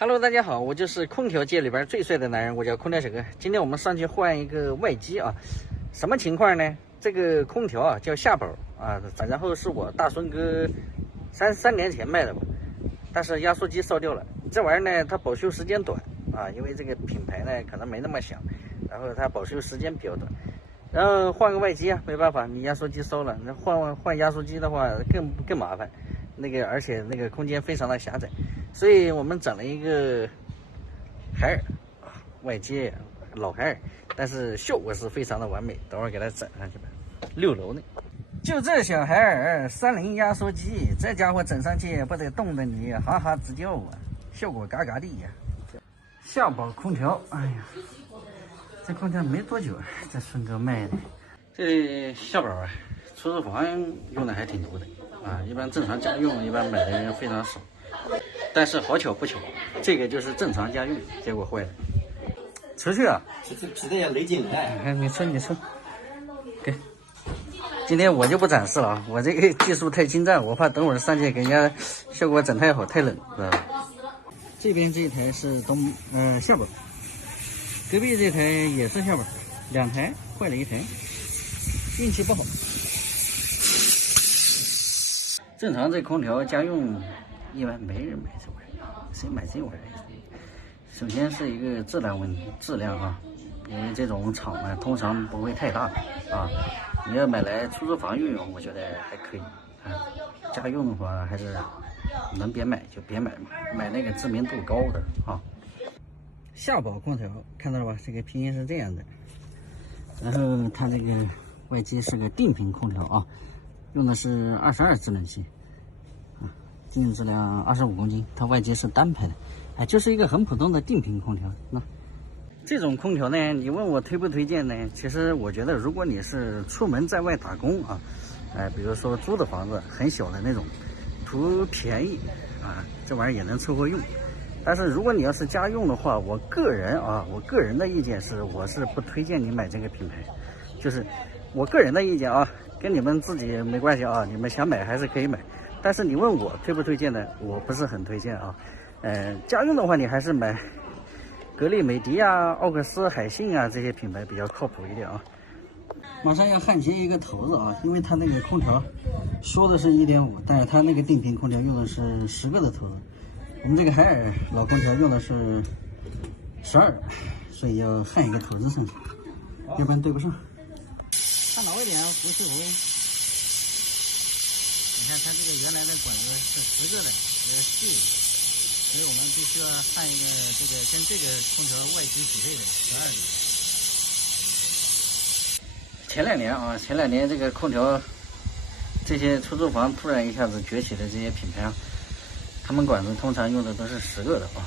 Hello， 大家好，我就是空调界里边最帅的男人，我叫空调小哥。今天我们上去换一个外机啊，什么情况呢？这个空调啊叫夏宝啊，然后是我大孙哥三年前卖的吧，但是压缩机烧掉了。这玩意儿呢，它保修时间短啊，因为这个品牌呢可能没那么响，然后它保修时间比较短。然后换个外机啊，没办法，你压缩机烧了，那换压缩机的话更麻烦。而且那个空间非常的狭窄，所以我们整了一个海尔外接老海尔，但是效果是非常的完美。等会儿给它整上去吧。6楼呢，就这小海尔30压缩机，这家伙整上去不得冻得你哈哈直叫啊，效果嘎嘎的呀。夏宝空调，哎呀，这空调没多久，这孙哥卖的。这夏宝啊，出租房用的还挺多的。一般正常家用，一般买的人非常少，但是好巧不巧，这个就是正常家用，结果坏了。出去啊！皮的也雷紧了。你抽，给。今天我就不展示了啊，我这个技术太精湛，我怕等会儿上去给人家效果整太好太冷，知道吧？这边这台是夏宝，隔壁这台也是夏宝，2台坏了1台，运气不好。正常这空调家用一般没人买这玩意儿，谁买这玩意儿？首先是一个质量啊，因为这种厂呢通常不会太大啊。你要买来出租房运用，我觉得还可以啊。家用的话还是能别买就别买嘛，买那个知名度高的啊。夏宝空调看到了吧？这个拼音是这样的，然后它这个外机是个定频空调啊。用的是22制冷器，净重质量25公斤，它外接是单排的，就是一个很普通的定频空调。那这种空调呢，你问我推不推荐呢？其实我觉得，如果你是出门在外打工啊，比如说租的房子很小的那种，图便宜啊，这玩意儿也能凑合用。但是如果你要是家用的话，我个人的意见是，我是不推荐你买这个品牌，就是我个人的意见啊。跟你们自己没关系啊，你们想买还是可以买，但是你问我推不推荐呢？我不是很推荐啊。家用的话，你还是买格力、美的啊、奥克斯、海信啊这些品牌比较靠谱一点啊。马上要焊接一个头子啊，因为它那个空调说的是1.5，但是它那个定频空调用的是10个的头子，我们这个海尔老空调用的是12，所以要焊一个头子上去，要不然对不上。看老一点，弧去弧。你看它这个原来的管子是10个的，比较细，所以我们必须要焊一个跟这个空调外机匹配的12的。前两年这个空调，这些出租房突然一下子崛起的这些品牌啊，他们管子通常用的都是10个的啊。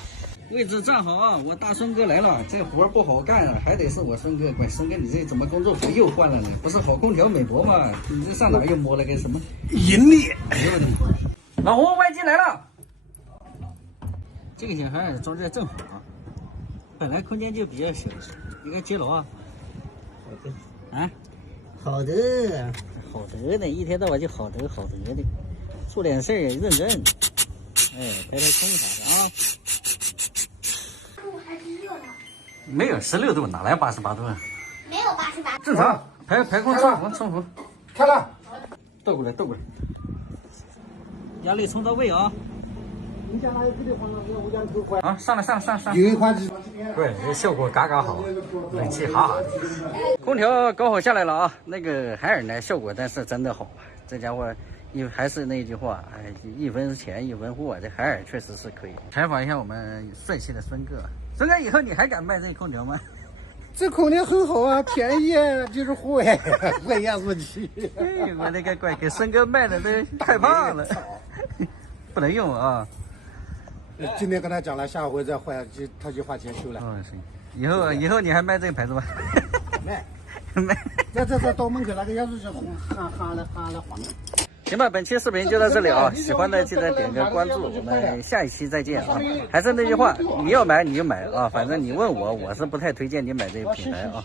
位置站好啊！我大孙哥来了，这活不好干啊，还得是我孙哥。管孙哥，你这怎么工作服又换了呢？不是好空调美国吗？你这上哪又摸了个什么盈利？哎呦我的妈！老胡，外机来了。这个小孩装这正好啊，本来空间就比较小，应该接牢啊。好的啊，好的，好得的，一天到晚就好得的，做点事儿认真。排空啥的啊。没有16度，哪来88度啊？没有88度，正常排空冲服，开了，倒过来，压力冲到位啊！你将来这个房子我讲头坏啊，上来，有一款是，对，这效果嘎好，冷气哈哈的。空调搞好下来了啊，那个海尔呢效果但是真的好，这家伙还是那句话，1分钱1分货，这海尔确实是可以。采访一下我们帅气的孙哥。孙哥，以后你还敢卖这空调吗？这空调很好啊，便宜就是坏压缩机。哎，我那个乖，给孙哥卖的都害怕了，不能用啊。今天跟他讲了，下回再换他就花钱修了。行，以后你还卖这个牌子吗？卖。这到门口那个压缩机哈了晃。行吧，本期视频就到这里啊！喜欢的记得点个关注，我们下一期再见啊！还是那句话，你要买你就买啊，反正你问我，我是不太推荐你买这个品牌啊。